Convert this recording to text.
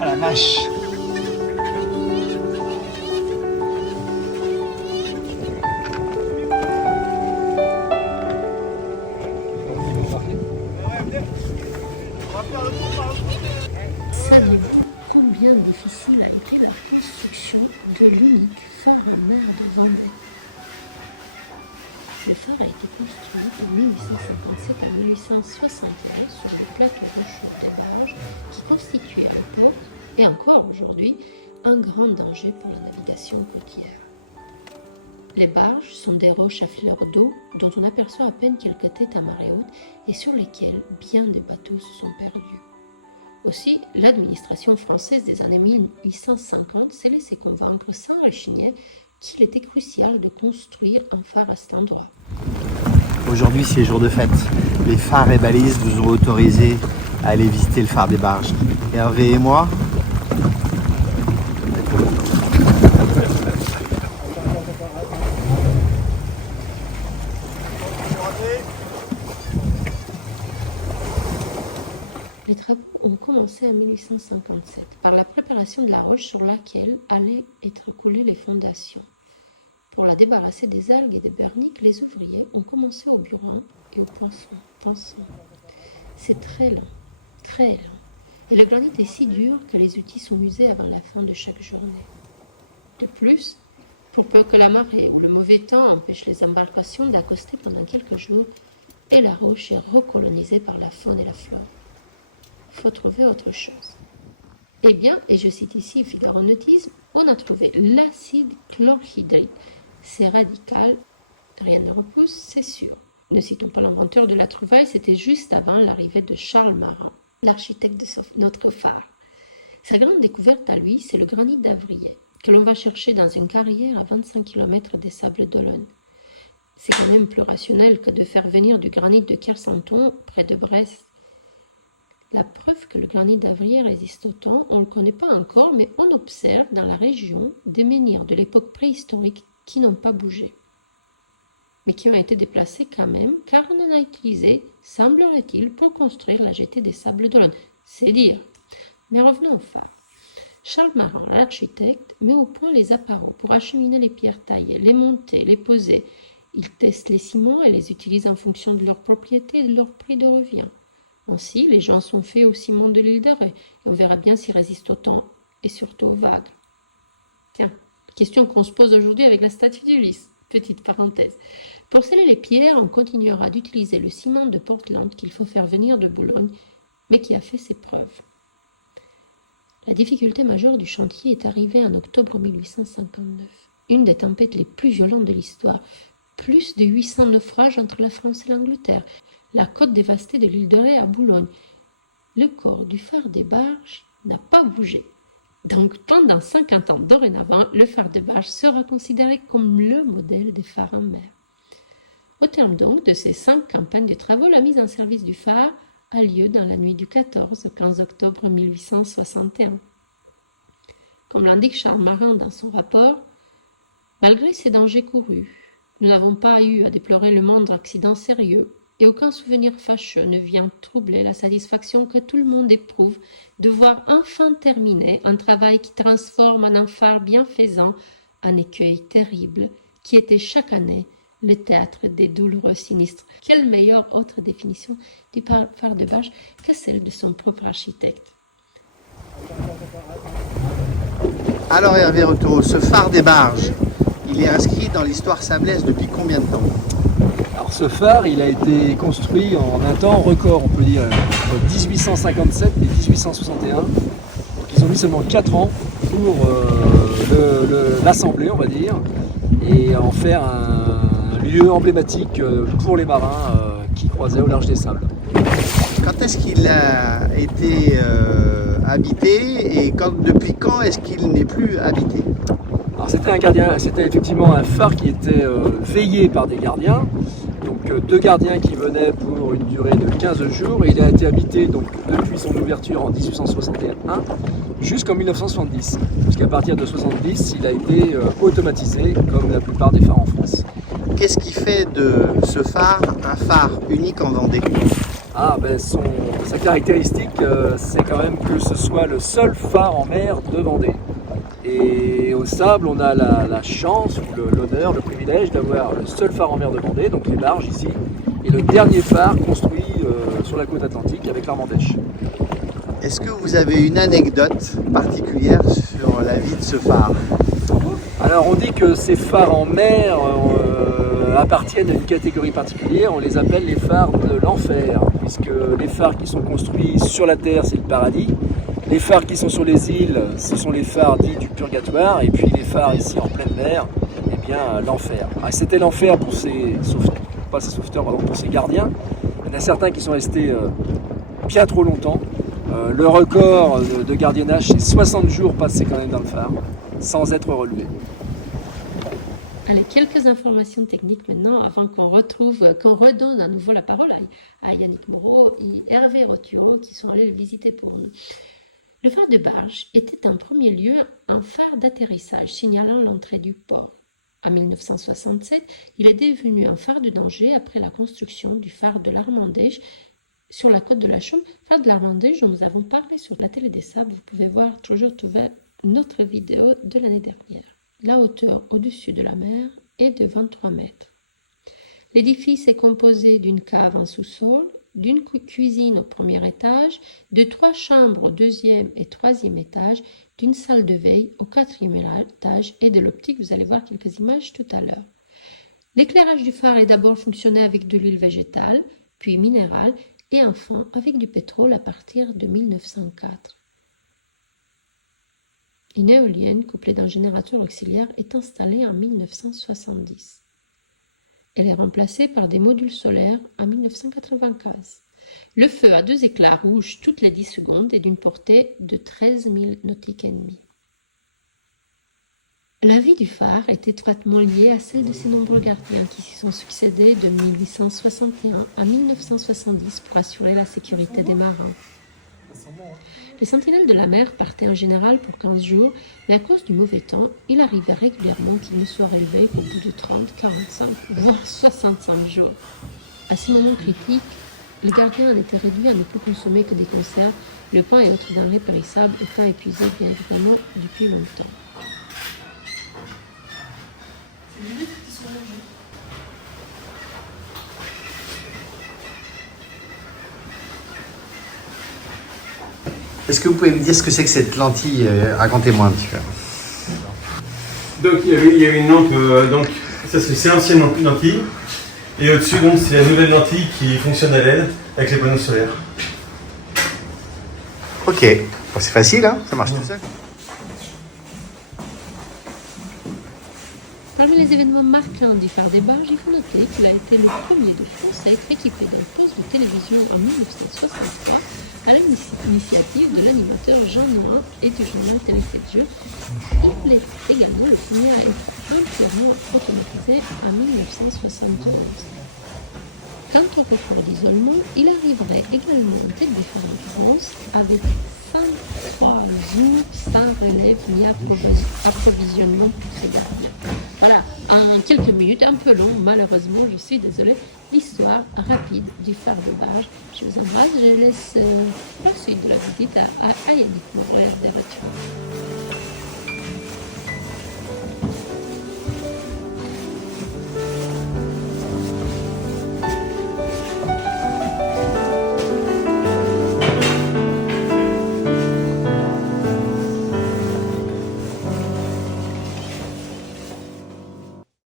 Ah la vache. Saviez-vous combien difficile a été la construction de l'unique phare en mer de Vendée? Le phare a été construit de 1857 à 1861 sur le plateau rocheux des Barges qui constituait à l'époque, et encore aujourd'hui, un grand danger pour la navigation côtière. Les barges sont des roches à fleur d'eau dont on aperçoit à peine quelques têtes à marée haute et sur lesquelles bien des bateaux se sont perdus. Aussi, l'administration française des années 1850 s'est laissée convaincre sans rechigner qu'il était crucial de construire un phare à cet endroit. Aujourd'hui, c'est jour de fête. Les phares et balises nous ont autorisés à aller visiter le phare des Barges. Hervé et moi, Les travaux ont commencé en 1857 par la préparation de la roche sur laquelle allaient être coulées les fondations. Pour la débarrasser des algues et des berniques, les ouvriers ont commencé au burin et au poinçon. C'est très lent. Et le granit est si dur que les outils sont usés avant la fin de chaque journée. De plus, pour peu que la marée ou le mauvais temps empêche les embarcations d'accoster pendant quelques jours, et la roche est recolonisée par la faune et la flore. Faut trouver autre chose. Eh bien, et je cite ici Figaro Nautisme, on a trouvé l'acide chlorhydrique. C'est radical, rien ne repousse, c'est sûr. Ne citons pas l'inventeur de la trouvaille, c'était juste avant l'arrivée de Charles Marin, l'architecte de notre phare. Sa grande découverte à lui, c'est le granit d'Avrier, que l'on va chercher dans une carrière à 25 km des Sables d'Olonne. C'est quand même plus rationnel que de faire venir du granit de Kersanton, près de Brest. La preuve que le granit d'Avrier résiste au temps, on ne le connaît pas encore, mais on observe dans la région des menhirs de l'époque préhistorique qui n'ont pas bougé, mais qui ont été déplacés quand même, car on en a utilisé, semblerait-il, pour construire la jetée des Sables d'Olonne. C'est dire. Mais revenons au phare. Charles Marin, l'architecte, met au point les appareils pour acheminer les pierres taillées, les monter, les poser. Il teste les ciments et les utilise en fonction de leur propriété et de leur prix de revient. Ainsi, les gens sont faits au ciment de l'île de Ré, et on verra bien s'ils résistent au temps et surtout aux vagues. Tiens, question qu'on se pose aujourd'hui avec la statue d'Ulysse. Petite parenthèse. Pour sceller les pierres, on continuera d'utiliser le ciment de Portland qu'il faut faire venir de Boulogne, mais qui a fait ses preuves. La difficulté majeure du chantier est arrivée en octobre 1859. Une des tempêtes les plus violentes de l'histoire. Plus de 800 naufrages entre la France et l'Angleterre. La côte dévastée de l'île de Ré à Boulogne. Le corps du phare des Barges n'a pas bougé. Donc pendant 50 ans dorénavant, le phare des Barges sera considéré comme le modèle des phares en mer. Au terme donc de ces 5 campagnes de travaux, la mise en service du phare a lieu dans la nuit du 14 au 15 octobre 1861. Comme l'indique Charles Marin dans son rapport, malgré ces dangers courus, nous n'avons pas eu à déplorer le moindre accident sérieux et aucun souvenir fâcheux ne vient troubler la satisfaction que tout le monde éprouve de voir enfin terminer un travail qui transforme en un phare bienfaisant un écueil terrible qui était chaque année le théâtre des douloureux sinistres. Quelle meilleure autre définition du phare de Barges que celle de son propre architecte. alors Hervé Retour, ce phare des Barges, il est inscrit dans l'histoire sablaise depuis combien de temps? Alors ce phare, il a été construit en un temps record, on peut dire, entre 1857 et 1861. Donc ils ont mis seulement 4 ans pour l'assembler, on va dire, et en faire un lieu emblématique pour les marins qui croisaient au large des sables. Quand est-ce qu'il a été habité et depuis quand est-ce qu'il n'est plus habité? Alors c'était effectivement un phare qui était veillé par des gardiens, donc 2 gardiens qui venaient pour une durée de 15 jours, et il a été habité donc depuis son ouverture en 1861 jusqu'en 1970, puisqu'à partir de 1970 il a été automatisé comme la plupart des phares en France. Qu'est-ce qui fait de ce phare un phare unique en Vendée? sa caractéristique, c'est quand même que ce soit le seul phare en mer de Vendée. Et au Sable, on a la chance, l'honneur, le privilège d'avoir le seul phare en mer de Vendée, donc les barges ici, et le dernier phare construit sur la côte atlantique avec l'Armandèche. Est-ce que vous avez une anecdote particulière sur la vie de ce phare? Alors on dit que ces phares en mer appartiennent à une catégorie particulière, on les appelle les phares de l'enfer, puisque les phares qui sont construits sur la terre, c'est le paradis. Les phares qui sont sur les îles, ce sont les phares dits du purgatoire, et puis les phares ici en pleine mer, eh bien l'enfer. C'était l'enfer pour ces sauveteurs, pas ces sauveteurs, pardon, pour ces gardiens. Il y en a certains qui sont restés bien trop longtemps. Le record de gardiennage, c'est 60 jours passés quand même dans le phare, sans être relevé. Allez, quelques informations techniques maintenant avant qu'on redonne à nouveau la parole à Yannick Moreau et Hervé Roturo qui sont allés le visiter pour nous. Le phare de Barge était en premier lieu un phare d'atterrissage signalant l'entrée du port. En 1967, il est devenu un phare de danger après la construction du phare de l'Armandèche sur la côte de la Chaume. Phare de l'Armandèche dont nous avons parlé sur la télé des Sables, vous pouvez toujours trouver notre vidéo de l'année dernière. La hauteur au-dessus de la mer est de 23 mètres. L'édifice est composé d'une cave en sous-sol, d'une cuisine au premier étage, de 3 chambres au deuxième et troisième étage, d'une salle de veille au quatrième étage et de l'optique. Vous allez voir quelques images tout à l'heure. L'éclairage du phare est d'abord fonctionné avec de l'huile végétale, puis minérale et enfin avec du pétrole à partir de 1904. Une éolienne couplée d'un générateur auxiliaire est installée en 1970. Elle est remplacée par des modules solaires en 1995. Le feu a 2 éclats rouges toutes les 10 secondes et d'une portée de 13 000 nautiques et demi. La vie du phare est étroitement liée à celle de ses nombreux gardiens qui s'y sont succédés de 1861 à 1970 pour assurer la sécurité des marins. Les sentinelles de la mer partaient en général pour 15 jours, mais à cause du mauvais temps, il arrivait régulièrement qu'ils ne soient relevés qu'au bout de 30, 45, voire 65 jours. À ce moment critique, les gardiens en étaient réduits à ne plus consommer que des conserves, le pain et autres denrées périssables étant épuisés bien évidemment depuis longtemps. Est-ce que vous pouvez me dire ce que c'est que cette lentille? Racontez-moi un petit peu. Donc il y avait une lampe, donc ça c'est l'ancienne lentille, et au-dessus donc c'est la nouvelle lentille qui fonctionne à LED avec les panneaux solaires. Ok, bon, c'est facile, hein, ça marche tout seul. Parmi les événements marquants du phare des Barges, il faut noter qu'il a été le premier de France à être équipé d'un poste de télévision en 1963 à l'initiative de l'animateur Jean Noin et du journal Télé 7 Jours. Il est également le premier à être entièrement automatisé en 1971. Quant au record d'isolement, il arriverait également en tête des phares de France avec 103 jours sans relève ni approvisionnement pour ses gardiens. Voilà, en quelques minutes, un peu long, malheureusement, je suis désolée, l'histoire rapide du phare de Barge. Je vous embrasse, je laisse la suite de la visite à Yannick Moreau et Hervé Roturo.